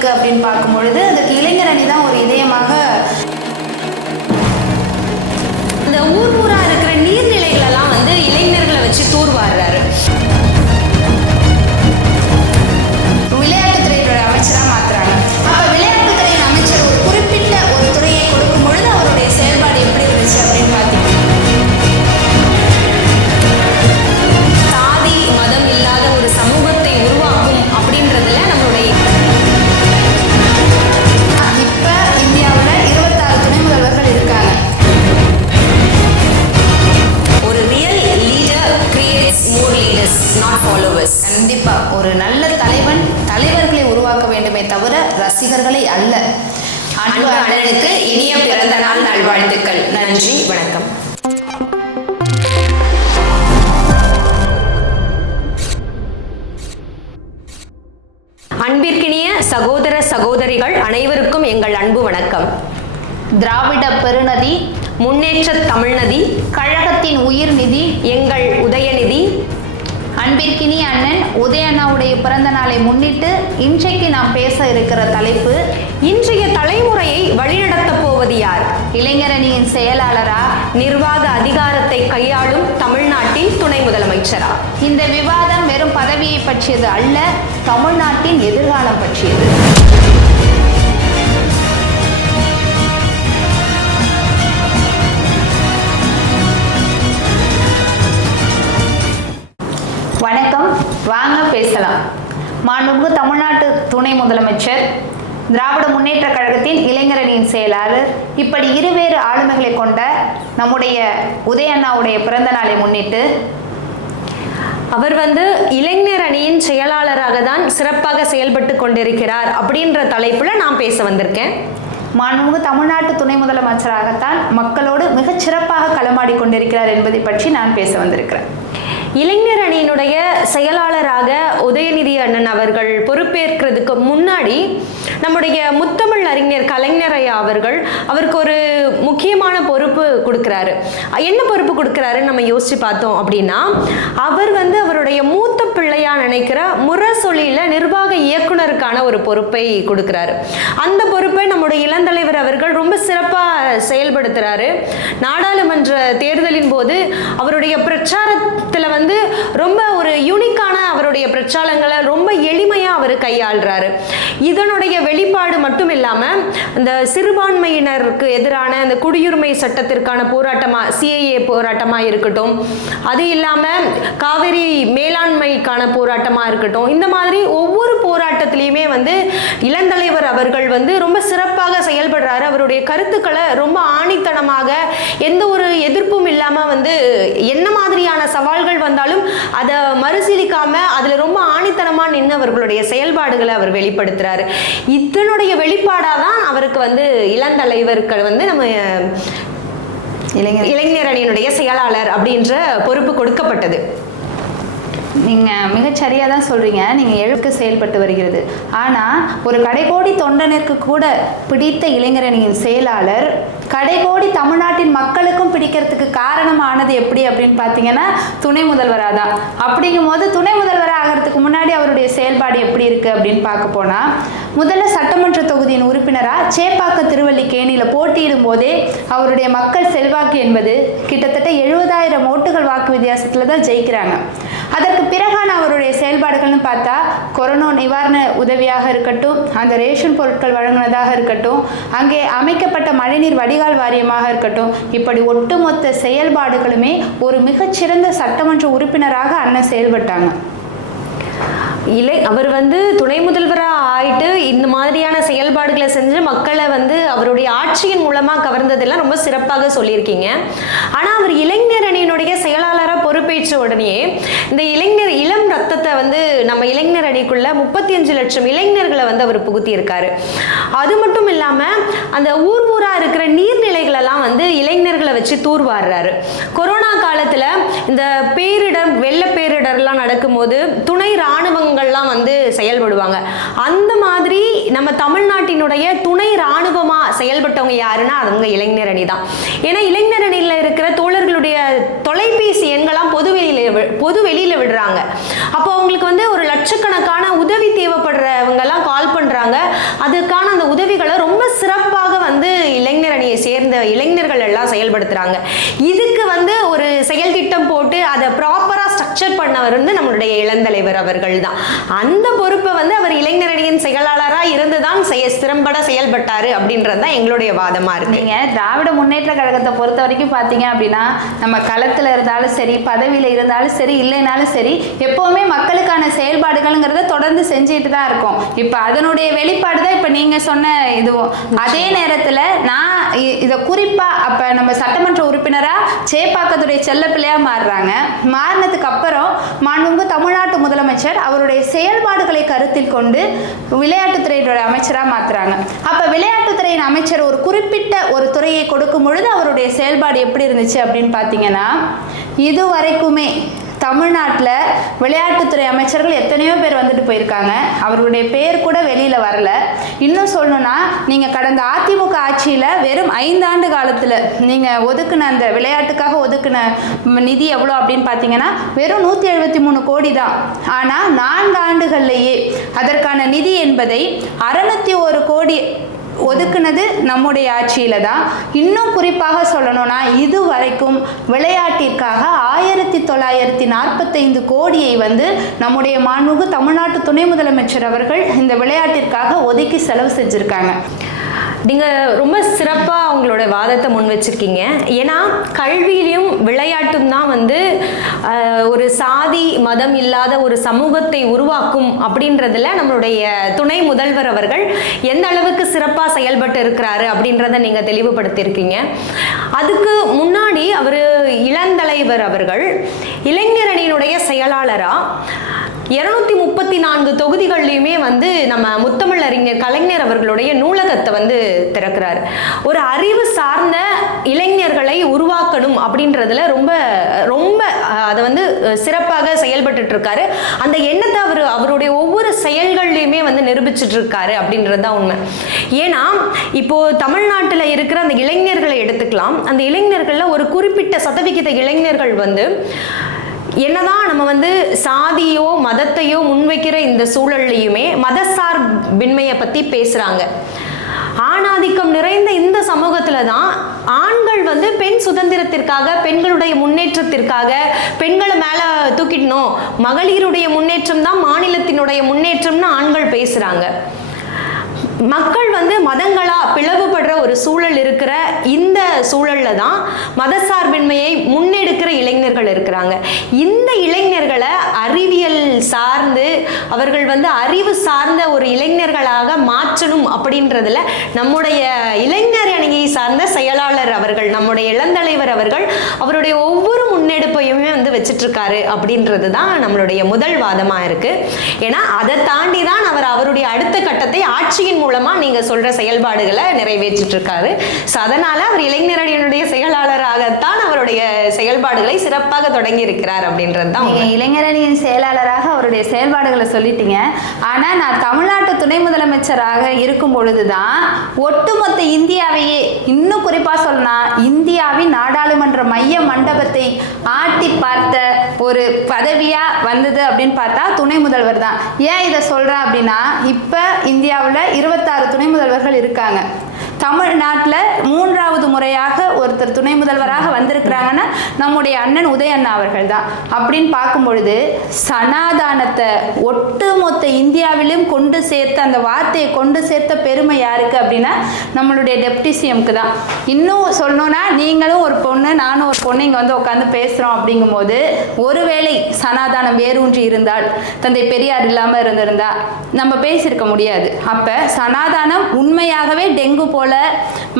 இருக்குது அப்படின்னு பார்க்கும் பொழுது நன்றி வணக்கம். அன்பிற்கினிய சகோதர சகோதரிகள் அனைவருக்கும் எங்கள் அன்பு வணக்கம். திராவிட பெருநதி முன்னேற்ற தமிழ்நதி கழகத்தின் உயிர் நிதி எங்கள் உதயநிதி அன்பிற்கினி அண்ணன் உதயண்ணாவுடைய பிறந்த நாளை முன்னிட்டு இன்றைக்கு நாம் பேச இருக்கிற தலைப்பு இன்றைய இளைஞரணியின் செயலாளரா நிர்வாக அதிகாரத்தை கையாளும் தமிழ்நாட்டின் துணை முதலமைச்சரா? இந்த விவாதம் வெறும் பதவியை பற்றியது அல்ல தமிழ்நாட்டின் எதிர்காலம் பற்றியது. வணக்கம். வாங்க பேசலாம். மாண்புமிகு தமிழ்நாட்டு துணை முதலமைச்சர் திராவிட முன்னேற்ற கழகத்தின் இளைஞரணியின் செயலாளர் இப்படி இருவேறு ஆளுமைகளை கொண்ட நம்முடைய உதயண்ணாவுடைய பிறந்த நாளை முன்னிட்டு அவர் வந்து இளைஞர் அணியின் செயலாளராக தான் சிறப்பாக செயல்பட்டு கொண்டிருக்கிறார் அப்படின்ற தலைப்புல நான் பேச வந்திருக்கேன். மாண்புமிகு தமிழ்நாட்டு துணை முதலமைச்சராகத்தான் மக்களோடு மிகச் சிறப்பாக களமாடி கொண்டிருக்கிறார் என்பதை பற்றி நான் பேச வந்திருக்கிறேன். இளைஞர் அணியினுடைய செயலாளராக உதயநிதி அண்ணன் அவர்கள் பொறுப்பேற்கிறதுக்கு முன்னாடி நம்முடைய முத்தமிழ் அறிஞர் கலைஞர் ஐயா அவர்கள் அவருக்கு ஒரு முக்கியமான பொறுப்பு கொடுக்குறாரு. என்ன பொறுப்பு கொடுக்குறாருன்னு நம்ம யோசிச்சு பார்த்தோம் அப்படின்னா அவர் வந்து அவருடைய மூத்த பிள்ளையா நினைக்கிற முரசொலியில நிர்வாக இயக்குனருக்கான ஒரு பொறுப்பை கொடுக்குறாரு. அந்த பொறுப்பை நம்முடைய இளந்தலைவர் அவர்கள் ரொம்ப சிறப்பாக செயல்படுத்துறாரு. நாடாளுமன்ற தேர்தலின் போது அவருடைய பிரச்சாரத்தில் வந்து வந்து ரொம்ப ஒரு யூனிக்கான அவருடைய பிரச்சாரங்களை ரொம்ப எளிமையாக அவர் கையாளுறாரு. இதனுடைய வெளிப்பாடு மட்டும் இல்லாமல் இந்த சிறுபான்மையினருக்கு எதிரான அந்த குடியுரிமை சட்டத்திற்கான போராட்டமாக சிஐஏ போராட்டமாக இருக்கட்டும் அது இல்லாமல் காவிரி மேலாண்மைக்கான போராட்டமாக இருக்கட்டும் இந்த மாதிரி ஒவ்வொரு போராட்டத்திலையுமே வந்து இளந்தலைவர் அவர்கள் வந்து ரொம்ப சிறப்பாக செயல்படுறாரு. அவருடைய கருத்துக்களை ரொம்ப ஆணித்தனமாக எந்த ஒரு எதிர்ப்பும் இல்லாமல் வந்து என்ன மாதிரியான சவால்கள் வந்தாலும் அதை மறுசீலிக்காம அதில் ரொம்ப ஆணித்தனமாக நின்று அவர்களுடைய செயல்பாடுகளை அவர் வெளிப்படுத்துறாரு. இதனுடைய வெளிப்பாடாக தான் அவருக்கு வந்து இளந்தலைவர்கள் வந்து நம்ம இளைஞர். இளைஞர் அணியினுடைய செயலாளர் அப்படின்ற பொறுப்பு கொடுக்கப்பட்டது. நீங்கள் மிகச்சரியாக தான் சொல்கிறீங்க நீங்கள் எழுக்கு செயல்பட்டு வருகிறது. ஆனால் ஒரு கடைகோடி தொண்டனிற்கு கூட பிடித்த இளைஞரணியின் செயலாளர் கடைகோடி தமிழ்நாட்டின் மக்களுக்கும் பிடிக்கிறதுக்கு காரணமானது எப்படி அப்படின்னு பார்த்தீங்கன்னா துணை முதல்வராக தான். அப்படிங்கும் போது துணை முதல்வராக அதுக்கு முன்னாடி அவருடைய செயல்பாடு எப்படி இருக்குது அப்படின்னு பார்க்க போனால் முதல்ல சட்டமன்ற தொகுதியின் உறுப்பினராக சேப்பாக்க திருவல்லிக்கேணியில் போட்டியிடும் போதே அவருடைய மக்கள் செல்வாக்கு என்பது கிட்டத்தட்ட எழுபதாயிரம் ஓட்டுகள் வாக்கு வித்தியாசத்தில் தான் ஜெயிக்கிறாங்க. அதற்கு பிறகான அவருடைய செயல்பாடுகள்னு பார்த்தா கொரோனா நிவாரண உதவியாக இருக்கட்டும் அந்த ரேஷன் பொருட்கள் வழங்கினதாக இருக்கட்டும் அங்கே அமைக்கப்பட்ட மழைநீர் வடிகால் வாரியமாக இருக்கட்டும் இப்படி ஒட்டுமொத்த செயல்பாடுகளுமே ஒரு மிகச்சிறந்த சட்டமன்ற உறுப்பினராக அண்ணன் செயல்பட்டாங்க. இலை அவர் வந்து துணை முதல்வராக ஆயிட்டு இந்த மாதிரியான செயல்பாடுகளை செஞ்சு மக்களை வந்து அவருடைய ஆட்சியின் மூலமாக கவர்ந்ததெல்லாம் ரொம்ப சிறப்பாக சொல்லியிருக்கீங்க. ஆனால் அவர் இளைஞர் அணியினுடைய செயலாளராக பொறுப்பேற்ற உடனே இந்த இளைஞர் இளம் ரத்தத்தை வந்து நம்ம இளைஞர் அணிக்குள்ள முப்பத்தி அஞ்சு லட்சம் இளைஞர்களை வந்து அவர் புகுத்தியிருக்காரு. அது மட்டும் இல்லாமல் அந்த ஊர் ஊராக இருக்கிற நீர்நிலைகளெல்லாம் வந்து இளைஞர்களை வச்சு தூர்வாடுறாரு கொரோனா காலத்தில் இந்த பேரிடர் வெள்ள பேரிடர்லாம் நடக்கும்போது துணை இராணுவங்கள்லாம் வந்து செயல்படுவாங்க. அந்த மாதிரி நம்ம தமிழ்நாட்டினுடைய துணை இராணுவமா செயல்பட்டவங்க யாருன்னா அவங்க இளைஞர் அணி தான். ஏன்னா இளைஞர் அணியில் இருக்கிற தோழர்களுடைய தொலைபேசி எண்களாம் பொது வெளியில வி- பொது வெளியில விடுறாங்க. அப்போ அவங்களுக்கு வந்து ஒரு லட்சக்கணக்கான உதவி தேவைப்படுறவங்கெல்லாம் கால் பண்ணுறாங்க அதுக்கான அந்த உதவிகளை ரொம்ப சிறப்பாக வந்து இளைஞர் அணியை சேர்ந்த இளைஞர்கள் எல்லாம் செயல்படுத்துகிறாங்க இதுக்கு வந்து ஒரு செயல் திட்டம் போட்டு அதை ப்ராப்பர் ஸ்ட்ரக்சர் பண்ணவர் வந்து நம்மளுடைய இளந்தலைவர் அவர்கள் தான் அந்த பொறுப்பை வந்து அவர் இளைஞரணியின் செயலாளராக இருந்துதான் செய்ய திறம்பட செயல்பட்டாரு அப்படின்றது தான் எங்களுடைய வாதமா இருக்கு. நீங்க திராவிட முன்னேற்ற கழகத்தை பொறுத்த வரைக்கும் பார்த்தீங்க அப்படின்னா நம்ம களத்துல இருந்தாலும் சரி பதவியில இருந்தாலும் சரி இல்லைனாலும் சரி எப்பவுமே மக்களுக்கான செயல்பாடுகள்ங்கிறத தொடர்ந்து செஞ்சுட்டு தான் இருக்கோம். இப்போ அதனுடைய வெளிப்பாடு தான் இப்போ நீங்க சொன்ன இதுவும். அதே நேரத்துல நான் இதை குறிப்பா அப்ப நம்ம சட்டமன்ற உறுப்பினரா சேப்பாக்கத்துடைய செல்ல பிள்ளையாக மாறுறாங்க. மாறினதுக்கு அப்புறம் மாண்புமிகு தமிழ்நாட்டு முதலமைச்சர் அவருடைய செயல்பாடுகளை கருத்தில் கொண்டு விளையாட்டுத்துறையினுடைய அமைச்சராக மாற்றுறாங்க அப்போ விளையாட்டுத்துறையின் அமைச்சர் ஒரு குறிப்பிட்ட ஒரு துறையை கொடுக்கும் பொழுது அவருடைய செயல்பாடு எப்படி இருந்துச்சு அப்படின்னு பார்த்தீங்கன்னா இது வரைக்குமே தமிழ்நாட்டில் விளையாட்டுத்துறை அமைச்சர்கள் எத்தனையோ பேர் வந்துட்டு போயிருக்காங்க. அவர்களுடைய பேர் கூட வெளியில் வரல. இன்னும் சொல்லணும்னா நீங்கள் கடந்த அதிமுக ஆட்சியில் வெறும் ஐந்தாண்டு காலத்தில் நீங்கள் ஒதுக்குன அந்த விளையாட்டுக்காக ஒதுக்குன நிதி எவ்வளோ அப்படின்னு பார்த்தீங்கன்னா வெறும் நூற்றி எழுபத்தி மூணு கோடி தான். ஆனால் நான்கு ஆண்டுகள்லேயே அதற்கான நிதி என்பதை அறுநூத்தி ஒரு கோடி ஒதுக்குனது நம்முடைய ஆட்சியில தான். இன்னும் குறிப்பாக சொல்லணும்னா இது வரைக்கும் விளையாட்டிற்காக ஆயிரத்தி தொள்ளாயிரத்தி நாற்பத்தைந்து கோடியை வந்து நம்முடைய மாண்புமிகு தமிழ்நாட்டு துணை முதலமைச்சர் அவர்கள் இந்த விளையாட்டிற்காக ஒதுக்கி செலவு செஞ்சிருக்காங்க. நீங்க ரொம்ப சிறப்பா அவங்களோட வாதத்தை முன் வச்சிருக்கீங்க. ஏன்னா கல்வியிலும் விளையாட்டும் தான் வந்து ஒரு சாதி மதம் இல்லாத ஒரு சமூகத்தை உருவாக்கும் அப்படின்றதுல நம்மளுடைய துணை முதல்வர் அவர்கள் எந்த அளவுக்கு சிறப்பா செயல்பட்டு இருக்கிறாரு அப்படின்றத நீங்க தெளிவுபடுத்தியிருக்கீங்க. அதுக்கு முன்னாடி அவர் இளந்தலைவர் அவர்கள் இளைஞரணியினுடைய செயலாளரா இருநூத்தி முப்பத்தி நான்கு தொகுதிகள்லையுமே வந்து நம்ம முத்தமிழ் அறிஞர் கலைஞர் அவர்களுடைய நூலகத்தை வந்து திறக்கிறார். ஒரு அறிவு சார்ந்த இளைஞர்களை உருவாக்கணும் அப்படின்றதுல ரொம்ப ரொம்ப அதை வந்து சிறப்பாக செயல்பட்டு இருக்காரு அந்த எண்ணத்தை அவர் அவருடைய ஒவ்வொரு செயல்கள்லையுமே வந்து நிரூபிச்சுட்டு இருக்காரு அப்படின்றது தான் உண்மை. ஏன்னா இப்போ தமிழ்நாட்டில் இருக்கிற அந்த இளைஞர்களை எடுத்துக்கலாம். அந்த இளைஞர்கள்ல ஒரு குறிப்பிட்ட சதவிகித இளைஞர்கள் வந்து என்னதான் நம்ம வந்து சாதியோ மதத்தையோ முன்வைக்கிற இந்த சூழல்லையுமே மதசார்பின்மையை பத்தி பேசுறாங்க. ஆணாதிக்கம் நிறைந்த இந்த சமூகத்துல தான் ஆண்கள் வந்து பெண் சுதந்திரத்திற்காக பெண்களுடைய முன்னேற்றத்திற்காக பெண்களை மேல தூக்கிடணும். மகளிருடைய முன்னேற்றம் தான் மாநிலத்தினுடைய முன்னேற்றம்னு ஆண்கள் பேசுறாங்க. மக்கள் வந்து மதங்களா பிளவுபடுற ஒரு சூழல் இருக்கிற இந்த சூழல்ல தான் மதசார்பின்மையை முன்னெடுக்கிற இளைஞர்கள் இருக்கிறாங்க. இந்த இளைஞர்களை அறிவியல் சார்ந்து அவர்கள் வந்து அறிவு சார்ந்த ஒரு இளைஞர்களாக மாற்றணும் அப்படின்றதுல நம்முடைய இளைஞர் அணியை சார்ந்த செயலாளர் அவர்கள் நம்முடைய இளந்தலைவர் அவர்கள் அவருடைய ஒவ்வொரு முன்னெடுப்பையுமே வந்து வச்சுட்டு இருக்காரு அப்படின்றது தான் நம்மளுடைய முதல் வாதமாக இருக்கு. ஏன்னா அதை தாண்டி தான் அவர் அவருடைய அடுத்த கட்டத்தை ஆட்சியின் மூலமா நீங்க சொல்ற செயல்பாடுகளை நிறைவேற்றிட்டு இருக்காரு ஸோ அதனால அவர் இளைஞரணியினுடைய செயலாளர் அவருடைய செயல்பாடுகளை சிறப்பாக தொடங்கி இருக்கிறார் அப்படின்றது தான். இளைஞரணியின் செயலாளராக அவருடைய செயல்பாடுகளை சொல்லிட்டீங்க. ஆனா நான் தமிழ்நாட்டு துணை முதலமைச்சராக இருக்கும் பொழுதுதான் ஒட்டுமொத்த இந்தியாவையே இன்னும் குறிப்பா சொல்லணும்னா இந்தியாவின் நாடாளுமன்ற மைய மண்டபத்தை ஆட்டி பார்த்த ஒரு பதவியா வந்தது அப்படின்னு பார்த்தா துணை முதல்வர் தான். ஏன் இதை சொல்றேன் அப்படின்னா இப்ப இந்தியாவில் இருபத்தாறு துணை முதல்வர்கள் இருக்காங்க. தமிழ்நாட்டில் மூன்றாவது முறையாக ஒருத்தர் துணை முதல்வராக வந்திருக்கிறாங்கன்னா நம்முடைய அண்ணன் உதய அண்ணா அவர்கள் தான் அப்படின்னு பார்க்கும் பொழுது சனாதானத்தை ஒட்டுமொத்த இந்தியாவிலும் கொண்டு சேர்த்த அந்த வார்த்தையை கொண்டு சேர்த்த பெருமை யாருக்கு அப்படின்னா நம்மளுடைய டெப்டி சிஎம்க்கு தான். இன்னும் சொல்லணும்னா நீங்களும் ஒரு பொண்ணு நானும் ஒரு பொண்ணு இங்கே வந்து உட்காந்து பேசுகிறோம் அப்படிங்கும்போது ஒருவேளை சனாதானம் வேரூன்றி இருந்தால் தந்தை பெரியார் இல்லாமல் இருந்திருந்தா நம்ம பேசியிருக்க முடியாது. அப்போ சனாதானம் உண்மையாகவே டெங்கு போல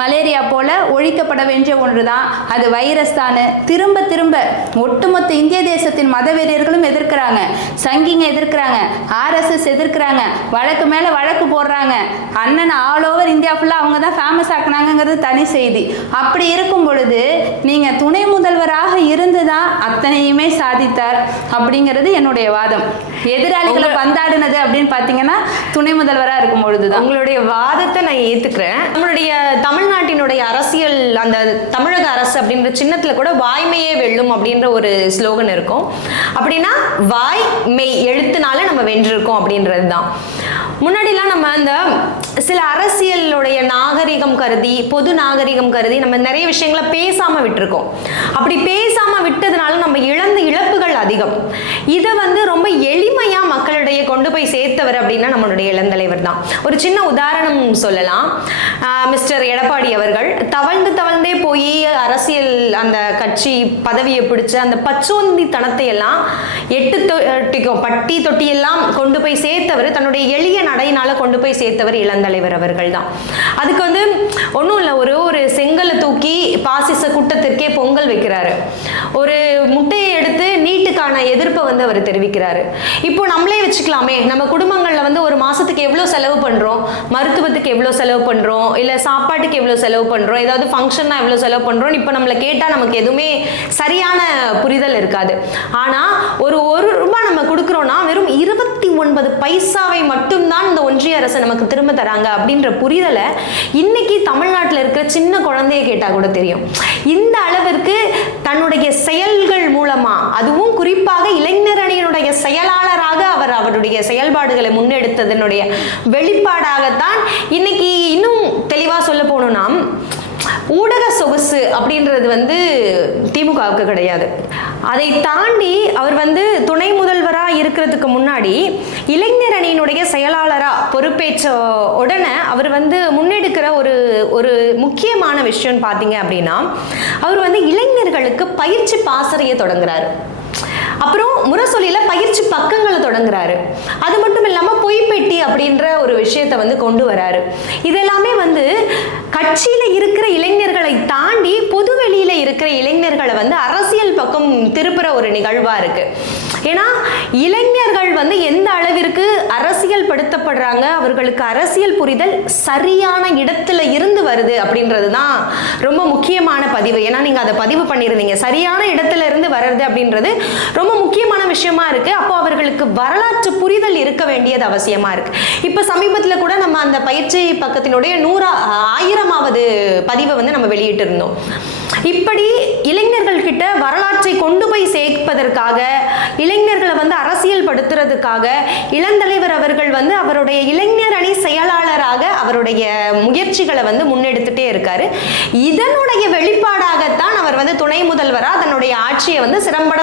மலேரியா போல ஒழிக்கப்பட வேண்டிய ஒன்று தான் அது வைரஸ் தானு திரும்ப திரும்ப ஒட்டுமொத்த இந்திய தேசத்தின் மதவெறியர்களும் எதிர்க்கிறாங்க. சங்கிங்க எதிர்க்கிறாங்க. ஆர்எஸ்எஸ் எதிர்க்கிறாங்க. வழக்கு மேலே வழக்கு போடுறாங்க. அண்ணன் ஆல் ஓவர் இந்தியா ஃபுல்லாக அவங்க தான் ஃபேமஸ் ஆக்குனாங்கங்கிறது தனி செய்தி. அப்படி இருக்கும் பொழுது நீங்கள் துணை முதல்வராக இருந்து தான் அத்தனையுமே சாதித்தார் அப்படிங்கிறது என்னுடைய வாதம். எதிராளிகளை பந்தாடினது அப்படின்னு பார்த்தீங்கன்னா துணை முதல்வராக இருக்கும் பொழுது தான் உங்களுடைய வாதத்தை நான் ஏத்துக்கிறேன். நம்மளுடைய தமிழ்நாட்டினுடைய அரசியல் அந்த தமிழக அரசு அப்படின்ற சின்னத்துல கூட வாய்மையே வெல்லும் அப்படின்ற ஒரு ஸ்லோகன் இருக்கும். அப்படின்னா வாய் மெய் எழுத்துனால நம்ம வென்றிருக்கோம் அப்படின்றது தான் முன்னாடிலாம் நம்ம அந்த சில அரசியலுடைய நாகரிகம் கருதி பொது நாகரிகம் கருதி நம்ம நிறைய விஷயங்களை பேசாம விட்டுருக்கோம். அப்படி பேசாம விட்டதுனால நம்ம இழந்த இழப்புகள் அதிகம். இதை வந்து ரொம்ப எளிமையா மக்களிடையே கொண்டு போய் சேர்த்தவர் அப்படின்னா நம்மளுடைய இளந்தலைவர் தான். ஒரு சின்ன உதாரணம் சொல்லலாம். ஆஹ் மிஸ்டர் எடப்பாடி அவர்கள் தவழ்ந்து தவழ்ந்தே போய் அரசியல் அந்த கட்சி பதவியை பிடிச்ச அந்த பச்சோந்தி தனத்தை எல்லாம் எட்டு தொட்டிக்கும் பட்டி தொட்டியெல்லாம் கொண்டு போய் சேர்த்தவர் தன்னுடைய எளிய நடையினால கொண்டு போய் சேர்த்தவர் பெருந்தலைவர் அவர்கள் தான் அதுக்கு வந்து ஒன்றும் இல்லை ஒரு ஒரு செங்கலை தூக்கி பாசிச கூட்டத்திற்கே பொங்கல் வைக்கிறாரு. ஒரு முட்டையை எடுத்து நீட்டுக்கான எதிர்ப்பை வந்து அவர் தெரிவிக்கிறாரு. இப்போ நம்மளே வச்சுக்கலாமே நம்ம குடும்பங்களில் வந்து ஒரு மாசத்துக்கு எவ்வளோ செலவு பண்றோம்? மருத்துவத்துக்கு எவ்வளோ செலவு பண்றோம்? இல்லை சாப்பாட்டுக்கு எவ்வளோ செலவு பண்றோம்? ஏதாவது ஃபங்க்ஷன்னா எவ்வளோ செலவு பண்றோம் இப்போ நம்மளை கேட்டால் நமக்கு எதுவுமே சரியான புரிதல் இருக்காது. ஆனா ஒரு ஒரு ரூபாய் நம்ம கொடுக்குறோம்னா வெறும் இருபத்தி ஒன்பது பைசாவை மட்டும்தான் இந்த ஒன்றிய அரசு நமக்கு திரும்ப தராங்க அப்படின்ற புரிதலை இன்னைக்கு தமிழ்நாட்டில் இருக்கிற சின்ன குழந்தைய கேட்டால் கூட தெரியும். இந்த அளவிற்கு தன்னுடைய செயல்கள் மூலமா அதுவும் குறிப்பாக இளைஞர் அணியினுடைய செயலாளராக அவர் அவருடைய செயல்பாடுகளை முன்னெடுத்ததனுடைய வெளிப்பாடாகத்தான் இன்னைக்கு இன்னும் தெளிவாக சொல்ல போனோம்னா ஊடக சொகுசு அப்படின்றது வந்து திமுகவுக்கு கிடையாது. அதை தாண்டி அவர் வந்து துணை முதல்வராக இருக்கிறதுக்கு முன்னாடி இளைஞர் அணியினுடைய செயலாளராக பொறுப்பேற்ற உடனே அவர் வந்து முன்னெடுக்கிற ஒரு ஒரு முக்கியமான விஷயம்னு பார்த்தீங்க அப்படின்னா அவர் வந்து இளைஞர்களுக்கு பயிற்சி பாசறையை தொடங்குறாரு. அப்புறம் முரசொலியில பயிற்சி பக்கங்களை தொடங்குறாரு. அது மட்டும் இல்லாம பொய்ப்பெட்டி அப்படின்ற ஒரு விஷயத்தை வந்து கொண்டு வராரு. இதெல்லாமே வந்து கட்சியில இருக்கிற இளைஞர்களை தாண்டி பொதுவெளியில் இருக்கிற இளைஞர்களை வந்து அரசியல் பக்கம் திருப்புற ஒரு நிகழ்வா இருக்கு. ஏன்னா இளைஞர்கள் வந்து எந்த அளவிற்கு அரசியல் படுத்தப்படுறாங்க அவர்களுக்கு அரசியல் புரிதல் சரியான இடத்துல இருந்து வருது அப்படின்றது தான் ரொம்ப முக்கியமான பதிவு. ஏன்னா நீங்கள் அதை பதிவு பண்ணியிருந்தீங்க. சரியான இடத்துல இருந்து வர்றது அப்படின்றது ரொம்ப முக்கியமான விஷயமா இருக்கு. அப்போ அவர்களுக்கு வரலாற்று புரிதல் இருக்க வேண்டியது அவசியமா இருக்கு. இப்போ சமீபத்தில் கூட நம்ம அந்த பயிற்சி பக்கத்தினுடைய நூறா ஆயிரமாவது பதிவை வந்து நம்ம வெளியிட்டிருந்தோம். இப்படி இளைஞர்கள் கிட்ட வரலாற்றை கொண்டு போய் சேர்ப்பதற்காக இளைஞர்களை வந்து அரசியல் படுத்துறதுக்காக இளந்தலைவர் அவர்கள் வந்து அவருடைய இளைஞர் அணி செயலாளராக அவருடைய முயற்சிகளை வந்து முன்னெடுத்துட்டே இருக்காரு. இதனுடைய வெளிப்பாடாகத்தான் அவர் வந்து துணை முதல்வராக தன்னுடைய ஆட்சியை வந்து சிறம்பட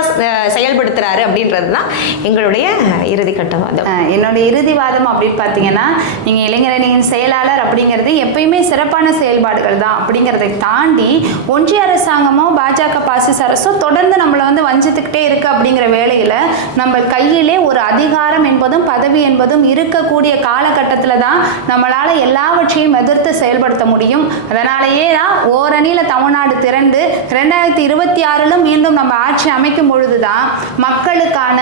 செயல்படுத்துறாரு அப்படின்றது தான் எங்களுடைய இறுதி வாதம் என்னுடைய என்னோட இறுதி வாதம் அப்படின்னு பார்த்தீங்கன்னா நீங்கள் இளைஞரணியின் செயலாளர் அப்படிங்கிறது எப்பயுமே சிறப்பான செயல்பாடுகள் தான் அப்படிங்கிறதை தாண்டி ஒன்றிய அரசாங்கமோ பாஜக பாசிச அரசோ தொடர்ந்து நம்மளை வந்து வஞ்சித்துக்கிட்டே இருக்கு அப்படிங்கிற வேலையில் நம்ம கையிலே ஒரு அதிகாரம் என்பதும் பதவி என்பதும் இருக்கக்கூடிய காலகட்டத்தில் தான் நம்மளால் எல்லாவற்றையும் எதிர்த்து செயல்படுத்த முடியும். அதனாலேயே தான் ஓரணியில் தமிழ்நாடு திரண்டு ரெண்டாயிரத்தி இருபத்தி ஆறிலும் மீண்டும் நம்ம ஆட்சி அமைக்கும் பொழுது தான் மக்களுக்கான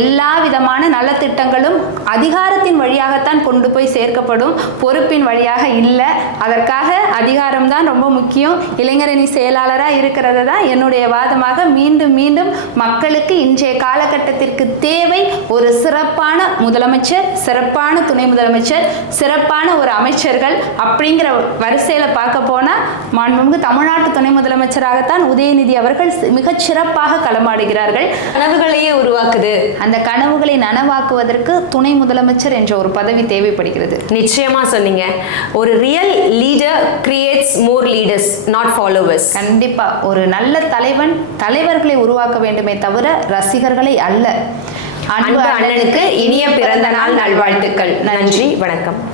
எல்லா விதமான நலத்திட்டங்களும் அதிகாரத்தின் வழியாகத்தான் கொண்டு போய் சேர்க்கப்படும். பொறுப்பின் வழியாக இல்லை. அதற்காக அதிகாரம் தான் ரொம்ப முக்கியம். இளைஞரணி செயலாளராக இருக்கிறது தான் என்னுடைய வாதமாக மீண்டும் மீண்டும் மக்களுக்கு இன்றைய காலகட்டத்திற்கு தேவை ஒரு சிறப்பான முதலமைச்சர் சிறப்பான துணை முதலமைச்சர் சிறப்பான ஒரு அமைச்சர்கள் அப்படிங்கிற வரிசையில் பார்க்க போனால் மாண்புமிகு தமிழ்நாட்டு துணை முதலமைச்சராகத்தான் உதயநிதி அவர்கள் மிகச் சிறப்பாக களமாடுகிறார்கள். கனவுகளையே உருவாக்குது. அந்த கனவுகளை நனவாக்குவதற்கு துணை முதலமைச்சர் என்ற ஒரு பதவி தேவைப்படுகிறது. நிச்சயமா சொன்னீங்க. ஒரு real leader creates more leaders not followers கண்டிப்பா. ஒரு நல்ல தலைவன் தலைவர்களை உருவாக்க வேண்டுமே தவிர ரசிகர்களை அல்ல. அன்பு அண்ணனுக்கு இனிய பிறந்த நாள் நல்வாழ்த்துக்கள். நன்றி வணக்கம்.